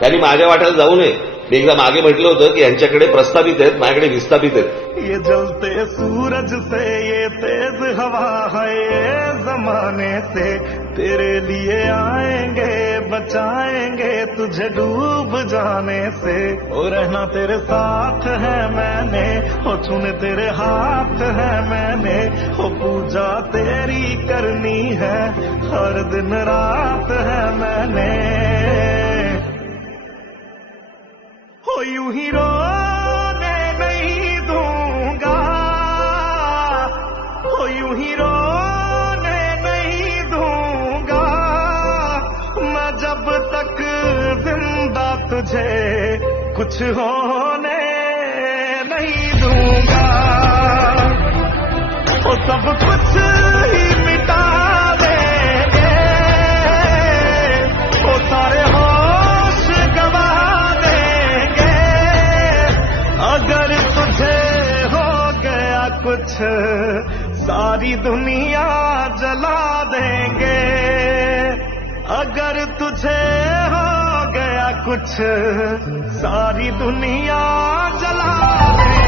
त्यांनी माझ्या वाट्याला जाऊ नये. मी एकदा मागे म्हटलं होतं की यांच्याकडे प्रस्तावित आहेत, माझ्याकडे विस्थापित आहेत. ये जलते सूरज से ये तेज हवा है ये जमाने से तेरे लिए आएंगे बचाएंगे तुझे डूब जाने से. ओ रहना तेरे साथ है मैंने ओ छूने तेरे हाथ है मैंने ओ पूजा तेरी करनी है हर दिन रात है मैंने. हो यूं ही रोने नहीं दूंगा हो यूं ही रोने नहीं दूंगा मैं जब तक जिंदा तुझे कुछ होने नहीं दूंगा. वो सब कुछ ही मिटा देंगे वो सारे होश गवा देंगे अगर तुझे हो गया कुछ सारी दुनिया जला देंगे. अगर तुझे हो गया कुछ सारी दुनिया जला देंगे.